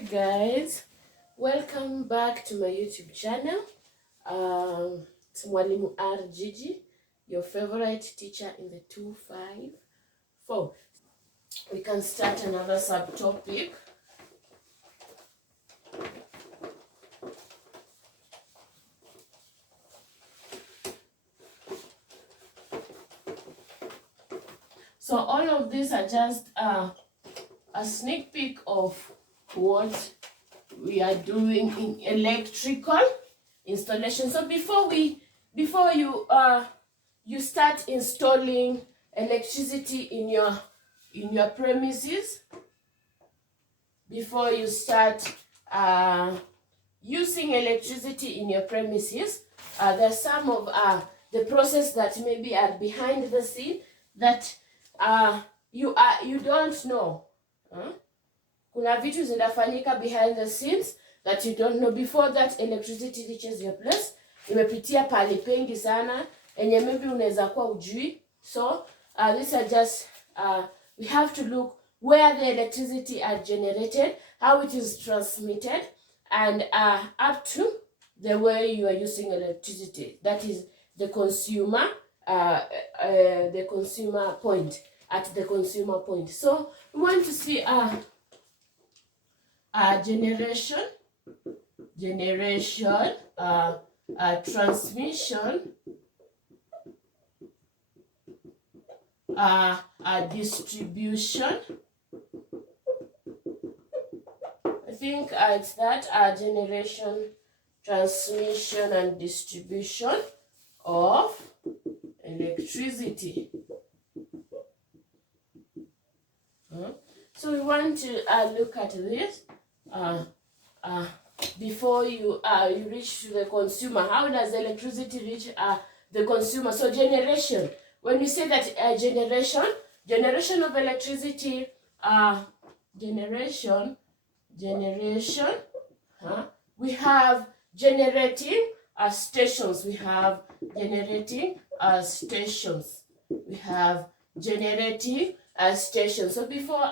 Hi guys, welcome back to my YouTube channel. It's Mwalimu R Gigi, your favorite teacher in the 254. We can start another subtopic. So all of these are just a sneak peek of what we are doing in electrical installation. So before you start installing electricity in your premises, before you start using electricity in your premises, there's some of the process that maybe are behind the scene that you don't know. Kuna vitu zinafanyika behind the scenes that you don't know. Before that electricity reaches your place, imepitia pali pengi sana enye maybe unaweza kuwa ujui. So these are just we have to look where the electricity are generated, how it is transmitted, and up to the way you are using electricity. That is the consumer point, at the consumer point. So we want to see generation, transmission, distribution. I think it's that generation, transmission, and distribution of electricity. So we want to look at this before you reach to the consumer. How does electricity reach the consumer? So generation. When we say that generation of electricity, we have generating stations. We have generating stations. We have generating stations. So before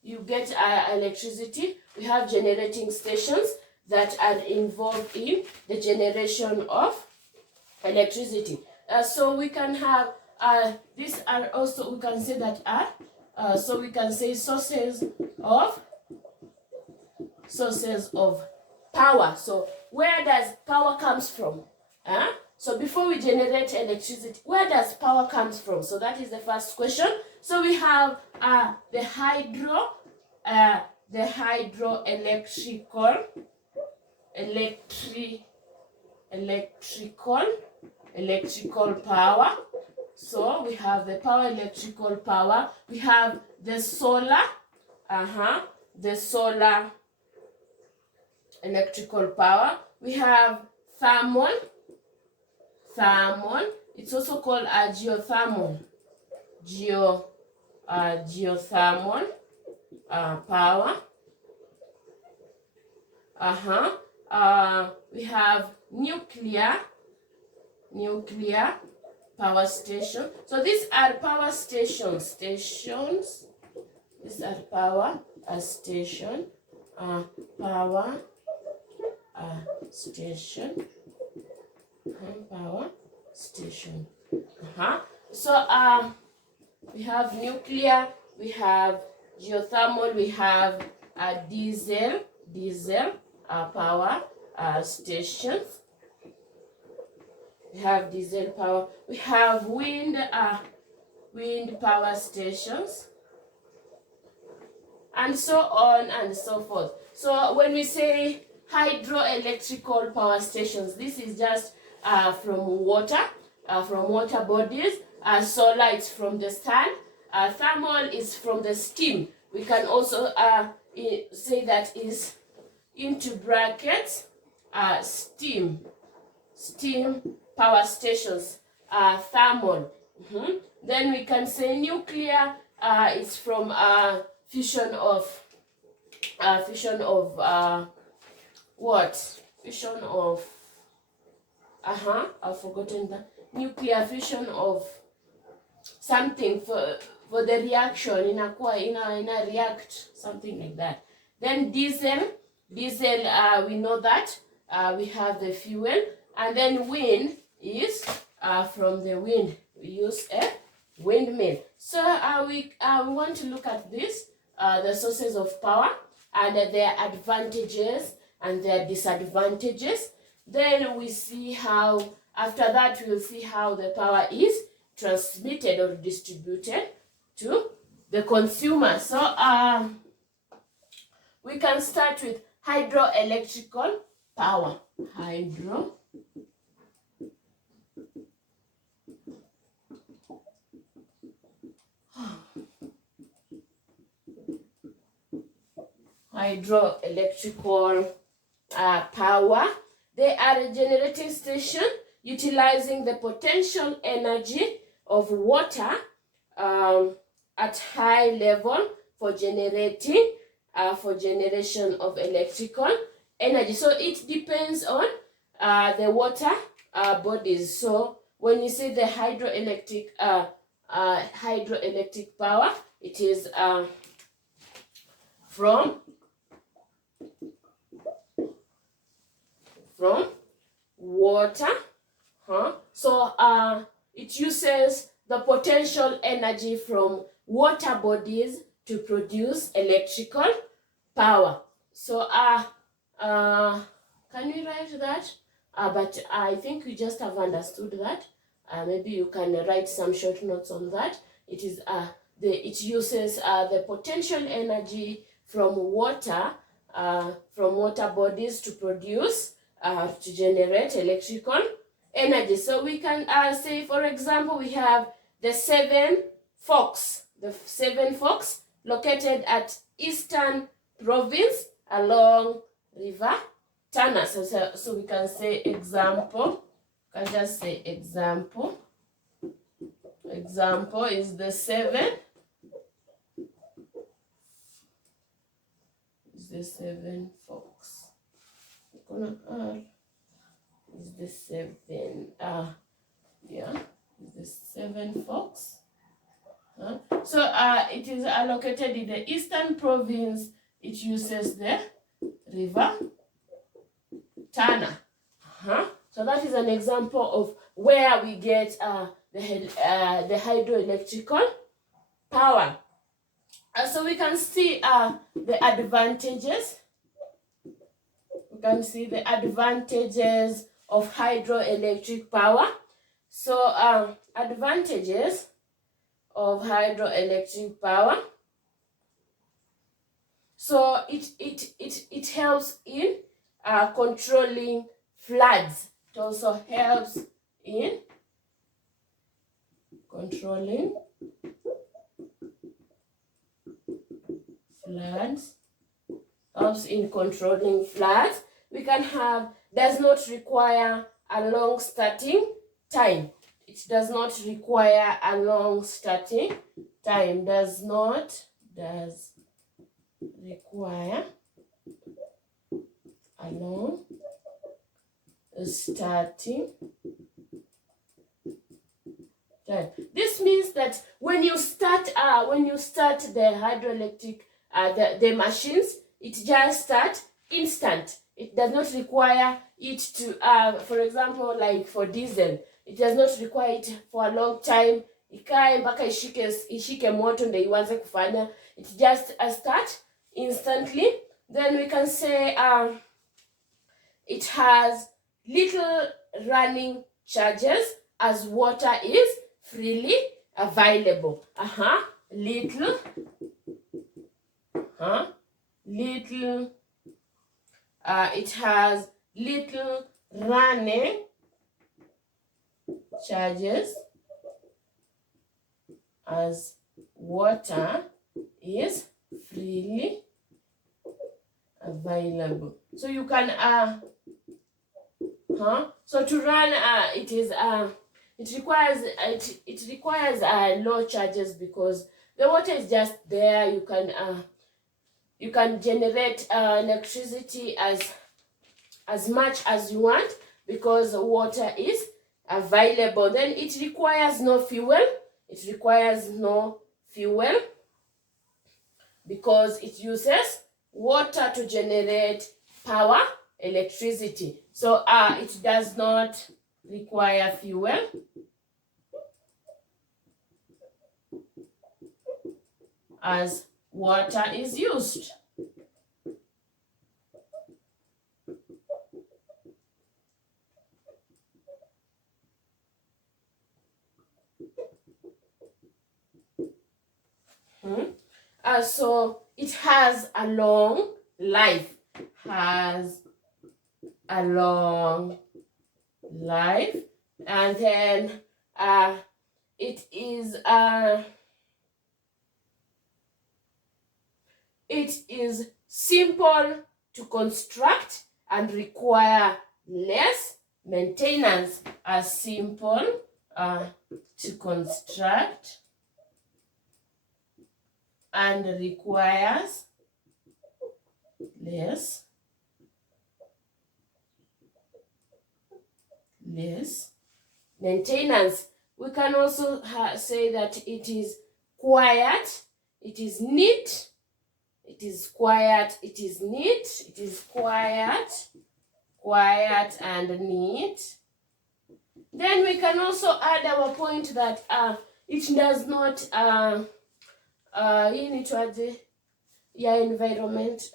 you get electricity, we have generating stations that are involved in the generation of electricity. So we can have these are also, we can say that so we can say sources of power. So where does power comes from? So before we generate electricity, where does power comes from? So that is the first question. So we have the electrical power. So we have the power, electrical power. We have the solar, the solar electrical power. We have thermal. It's also called geothermal. Geothermal power. We have nuclear power station. So these are power stations. These are power station. Power station. Power station. So we have nuclear, we have geothermal, we have diesel power stations. We have diesel power. We have wind power stations, and so on and so forth. So when we say hydroelectrical power stations, this is just from water bodies. Solar is from the sun. Thermal is from the steam. We can also say that is into brackets steam power stations, thermal. Then we can say nuclear. It's from fission of what? Fission of I've forgotten that. Nuclear fission of something for the reaction ina react, something like that. Then diesel, we know that we have the fuel. And then wind is from the wind. We use a windmill. So we want to look at this, the sources of power and their advantages and their disadvantages. Then we see how, after that we'll see how the power is transmitted or distributed to the consumer. So we can start with hydroelectrical power. Hydroelectrical power. They are a generating station utilizing the potential energy of water at high level for generating for generation of electrical energy. So it depends on the water bodies. So when you say the hydroelectric power, it is from water. So it uses the potential energy from water bodies to produce electrical power. So can we write that? But I think we just have understood that. Maybe you can write some short notes on that. It is it uses the potential energy from water bodies to produce to generate electrical energy. So we can say, for example, we have the Seven Forks. The Seven Forks located at Eastern Province along River Tana. So we can say example. You can just say example. Example is the Seven Forks. We're gonna add is the Seven is the Seven Forks. So it is located in the Eastern Province. It uses the River Tana. So that is an example of where we get the hydroelectrical power. So we can see the advantages. We can see the advantages of hydroelectric power. So advantages of hydroelectric power. So it helps in controlling floods. It also helps in controlling floods. Helps in controlling floods. We can have, does not require a long starting time. It does not require a long starting time. Does require a long starting time. This means that when you start the hydroelectric the machines, it just starts instant. It does not require it to for example, like for diesel, it does not require it for a long time. Ikae mpaka ishike moto ndio ianze kufanya. It just start instantly. Then we can say it has little running charges as water is freely available. Little it has little running charges as water is freely available. So you can so to run it requires low charges because the water is just there. You can generate electricity as much as you want because water is available. Then it requires no fuel. It requires no fuel because it uses water to generate power, electricity. So it does not require fuel. As water is used. So it has a long life. Has a long life, and then it is simple to construct and require less maintenance. As simple to construct and requires less maintenance. We can also say that it is quiet, it is neat, it is quiet, it is neat, it is quiet and neat. Then we can also add our point that it does not environment,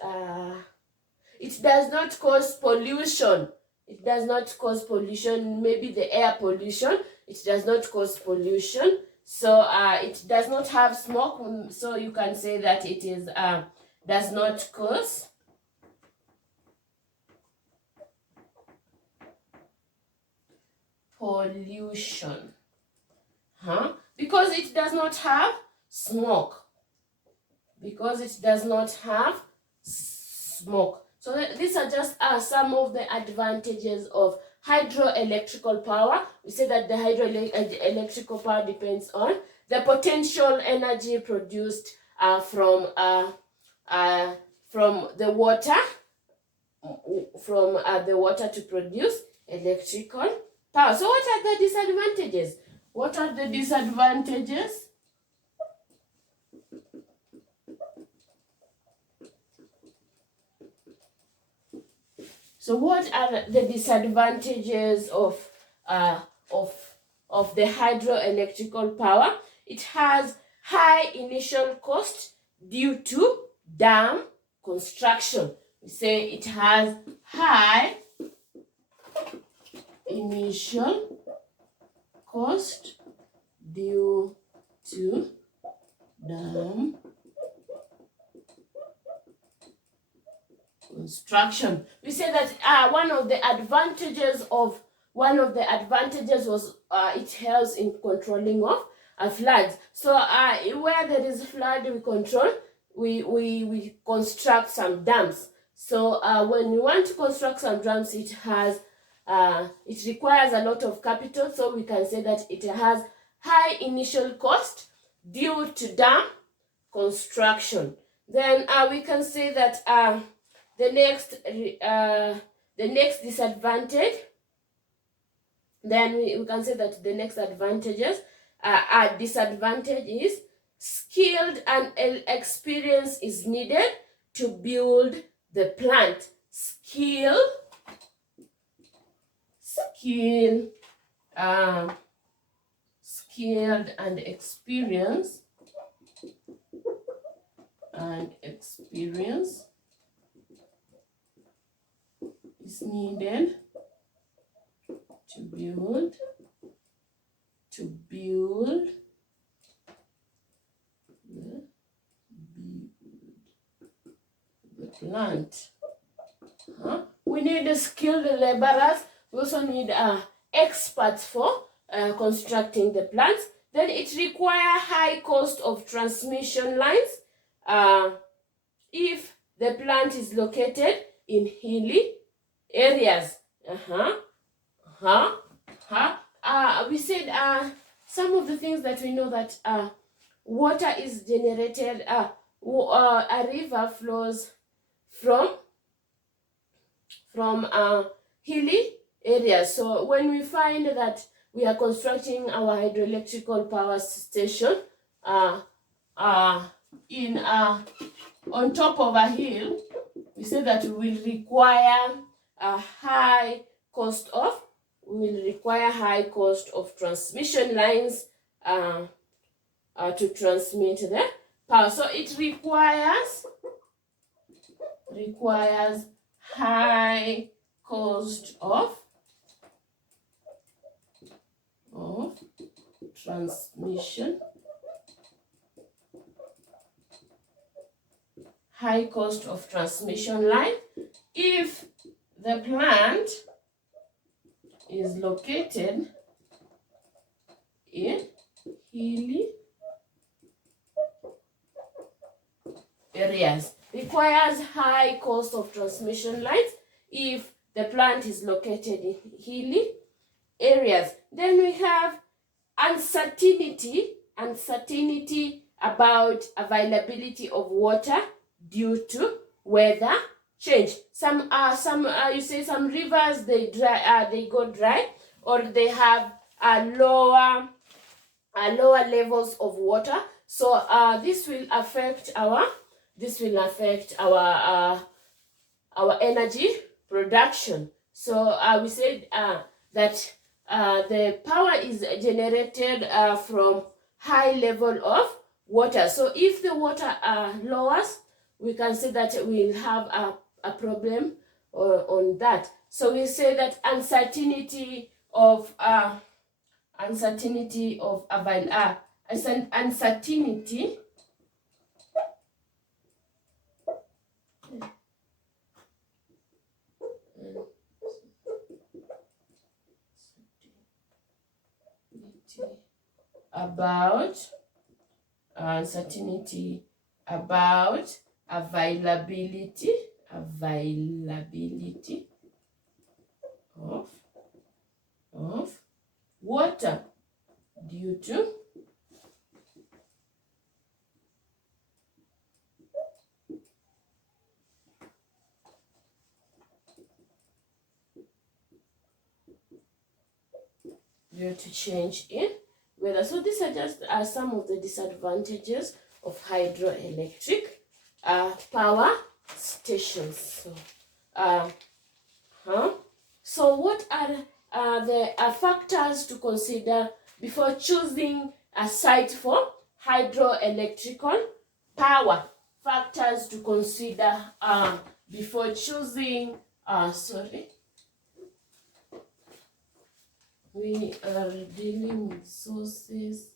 it does not cause pollution. It does not cause pollution, maybe the air pollution. It does not cause pollution. So it does not have smoke. So you can say that it is does not cause pollution. Because it does not have smoke. Because it does not have smoke. So these are just some of the advantages of hydroelectrical power. We say that the hydroelectrical power depends on the potential energy produced from the water, the water to produce electrical power. So what are the disadvantages? What are the disadvantages? So what are the disadvantages of the hydroelectrical power? It has high initial cost due to dam construction. We say it has high initial cost due to dam construction. We say that one of the advantages was it helps in controlling of floods. So where there is flood, we construct some dams. So when we want to construct some dams, it requires a lot of capital. So we can say that it has high initial cost due to dam construction. Then we can say that the next disadvantage, then we can say that the next disadvantage is skilled and experience is needed to build the plant. Skilled and experience is needed to build the plant. We need skilled laborers. We also need experts for constructing the plants. Then it requires high cost of transmission lines if the plant is located in hilly areas. We said some of the things that we know that water is generated, a river flows from hilly areas. So when we find that we are constructing our hydroelectrical power station on top of a hill, we say that we will require a high cost of transmission lines to transmit the power. So it requires high cost of transmission, high cost of transmission line if the plant is located in hilly areas. Requires high cost of transmission lines if the plant is located in hilly areas. Then we have uncertainty about availability of water due to weather change. Some you say some rivers they go dry, or they have lower levels of water. So this will affect our energy production. So we said that the power is generated from high level of water. So if the water lowers, we can say that we'll have a problem on that. So we say that uncertainty of uncertainty about availability of water due to change in weather. So these are just some of the disadvantages of hydroelectric power stations. So what are the factors to consider before choosing a site for hydroelectrical power? Factors to consider before choosing we are dealing with sources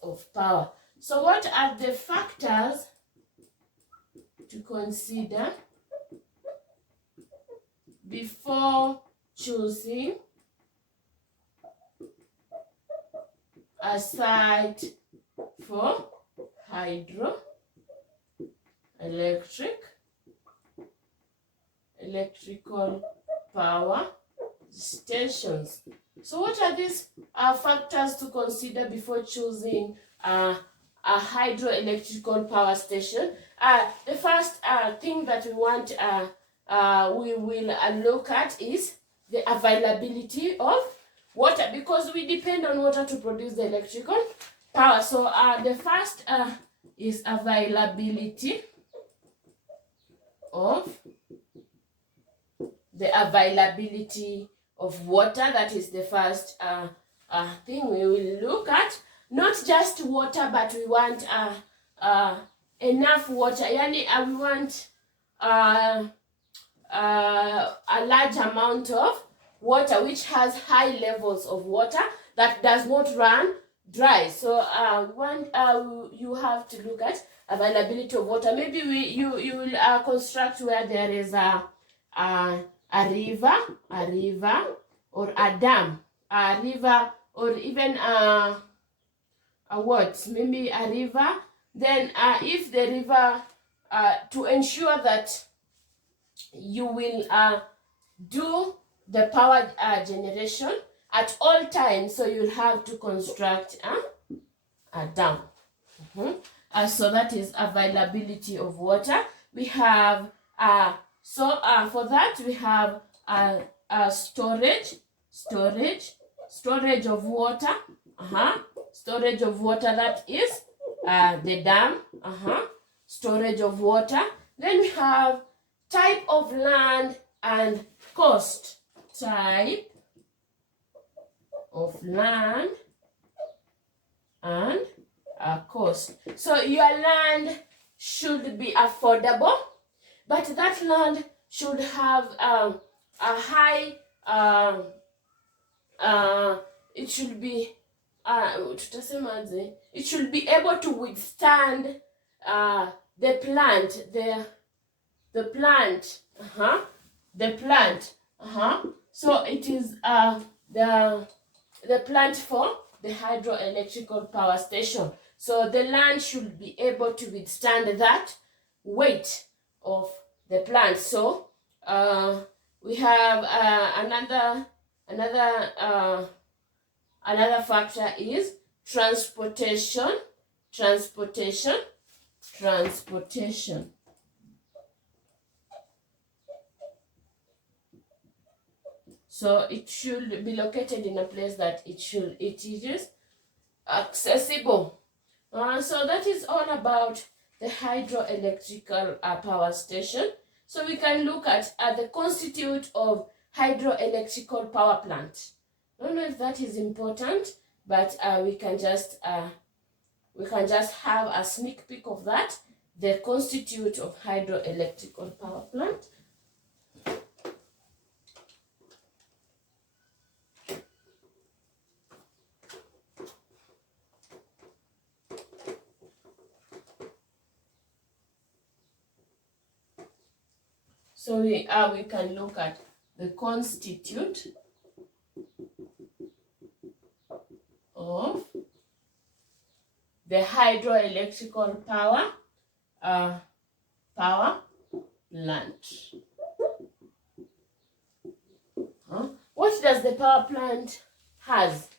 of power. So what are the factors to consider before choosing a site for electrical power stations? So what are these factors to consider before choosing a hydroelectrical power station? The first thing that we will look at is the availability of water, because we depend on water to produce the electrical power. So the first is availability of water. That is the first thing we will look at. Not just water, but we want enough water. We want a large amount of water which has high levels of water that does not run dry. So you have to look at availability of water. Maybe you will construct where there is a river or a dam, a river, or even maybe a river. Then if the river, to ensure that you will do the power generation at all times, so you'll have to construct a dam. So that is availability of water. We have for that we have storage of water. Storage of water, that is the dam. Storage of water. Then we have type of land and cost. Type of land and cost. So your land should be affordable, but that land should have a high, it should be it should be able to withstand the plant, the plant. So it is the plant for the hydroelectrical power station. So the land should be able to withstand that weight of the plant. So we have another factor is transportation. So it should be located in a place that it is accessible. So that is all about the hydroelectrical power station. So we can look at the constitute of hydroelectrical power plant. I don't know if that is important, but we can just have a sneak peek of that. The constitute of hydroelectrical power plant. So we can look at the constitute of the hydroelectrical power plant. What does the power plant has?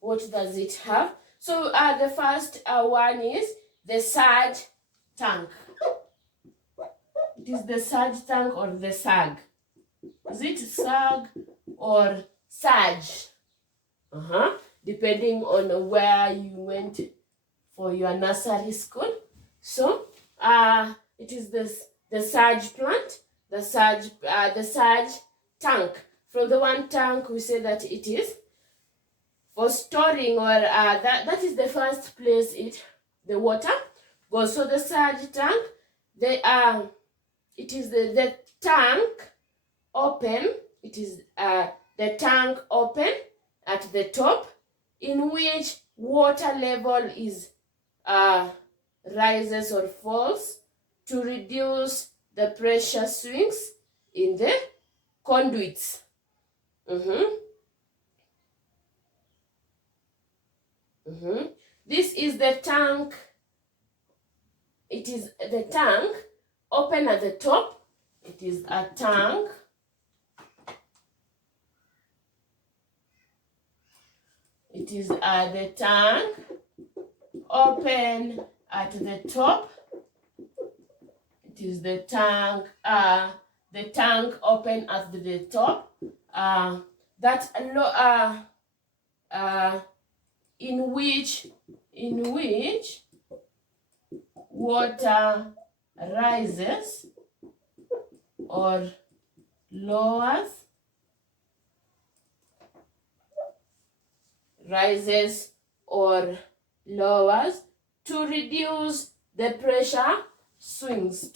What does it have? So the first one is the surge tank. It is the surge tank or the sag. Is it sag or surge? Depending on where you went for your nursery school. So it is the surge plant, the surge tank. From the one tank, we say that it is for storing, or that is the first place the water goes. So the surge tank, it is the tank open. It is the tank open at the top, in which water level is rises or falls to reduce the pressure swings in the conduits. This is the tank. It is the tank open at the top. It is a tank. It is the tank open at the top. It is the tank open at the top. In which water rises or lowers. To reduce the pressure swings,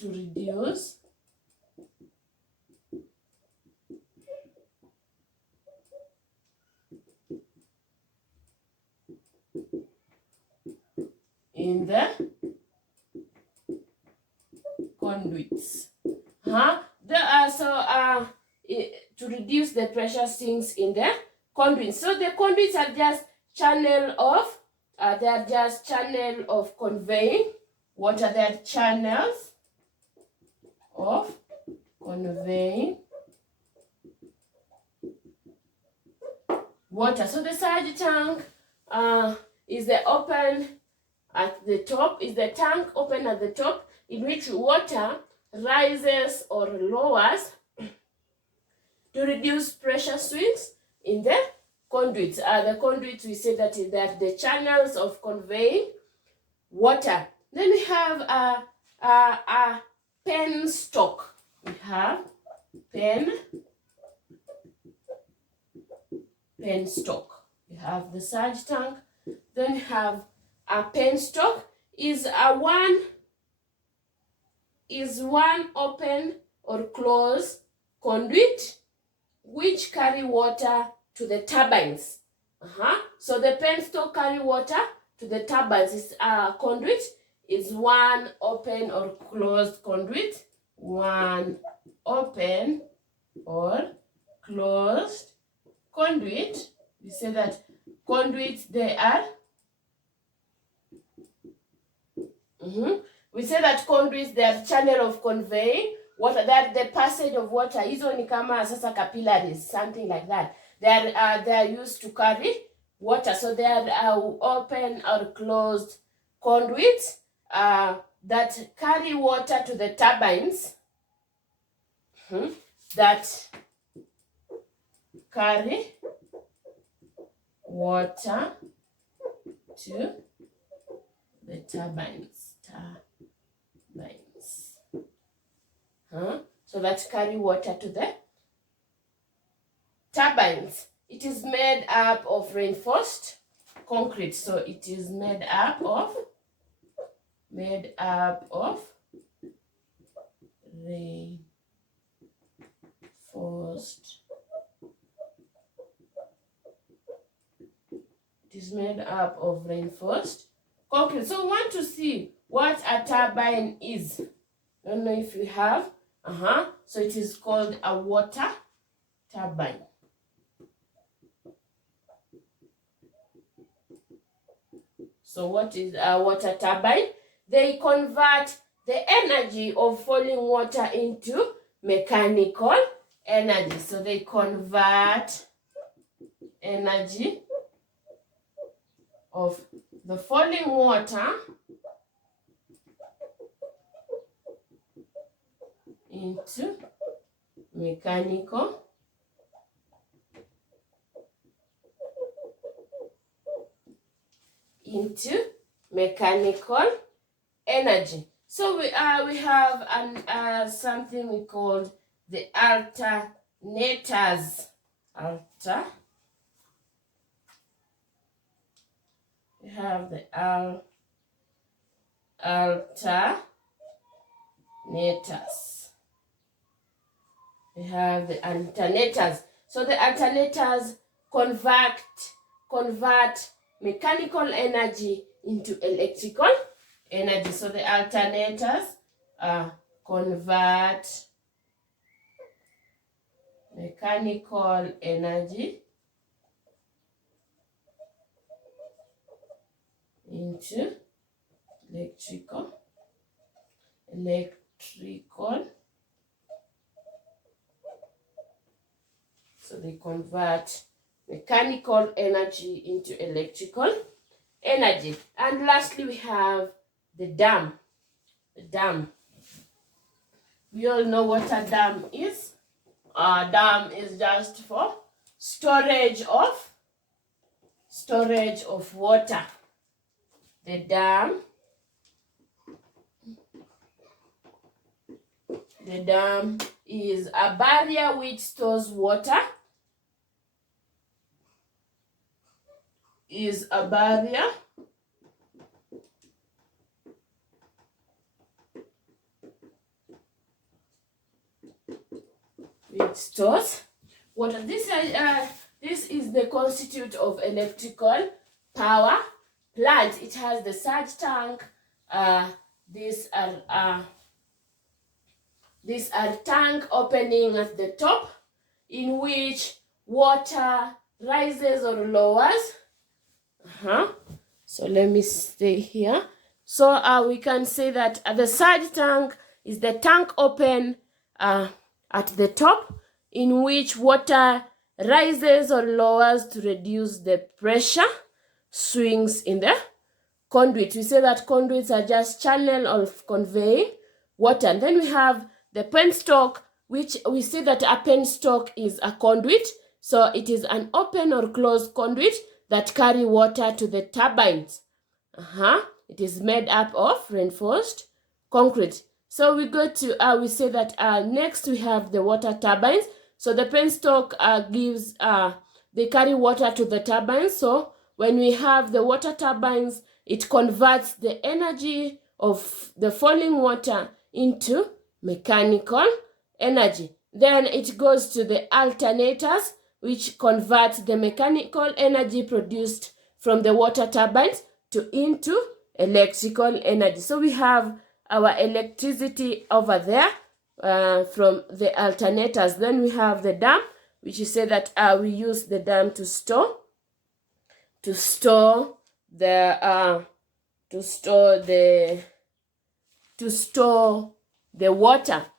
in the conduits. To reduce the pressure swings in the conduits. So the conduits are just channel of conveying water. They are channels of conveying water. So the surge tank is the open at the top, is the tank open at the top, in which water rises or lowers to reduce pressure swings in the conduits. The conduits, we say that they are the channels of conveying water. Then we have penstock. We have penstock. We have the surge tank. Then we have a penstock is one open or closed conduit which carry water to the turbines. So the penstock carry water to the turbines. Is conduit is one open or closed conduit. One open or closed conduit. We say that conduits they are. We say that conduits they are channel of conveying water, that the passage of water. Hizo ni kama sasa capillaries, something like that. They are used to carry water, so they are open or closed conduits that carry water to the turbines. That carry water to the turbines. So that carry water to the turbines. It is made up of reinforced concrete. So it is made up of reinforced. It is made up of reinforced concrete. So we want to see what a turbine is. I don't know if we have. So it is called a water turbine. So what is a water turbine? They convert the energy of falling water into mechanical energy. So they convert energy of the falling water into mechanical energy. So we have something we call the alternators. We have the alternators. We have the alternators. So the alternators convert mechanical energy into electrical energy. So the alternators convert mechanical energy into electrical. So they convert mechanical energy into electrical energy. And lastly, we have the dam. The dam. We all know what a dam is. A dam is just for storage of water. The dam is a barrier which stores water. Is a barrier which stores water. This is the constitute of electrical power plant. It has the surge tank. These are tank opening at the top in which water rises or lowers. So let me stay here. So we can say that the surge tank is the tank open at the top in which water rises or lowers to reduce the pressure swings in the conduit. We say that conduits are just channel of conveying water. And then we have the penstock, which we see that a penstock is a conduit. So it is an open or closed conduit that carry water to the turbines. It is made up of reinforced concrete. So we go to, we say that next we have the water turbines. So the penstock gives, they carry water to the turbines. So when we have the water turbines, it converts the energy of the falling water into mechanical energy. Then it goes to the alternators, which convert the mechanical energy produced from the water turbines into electrical energy. So we have our electricity over there from the alternators. Then we have the dam, which you say that we use the dam to store the water.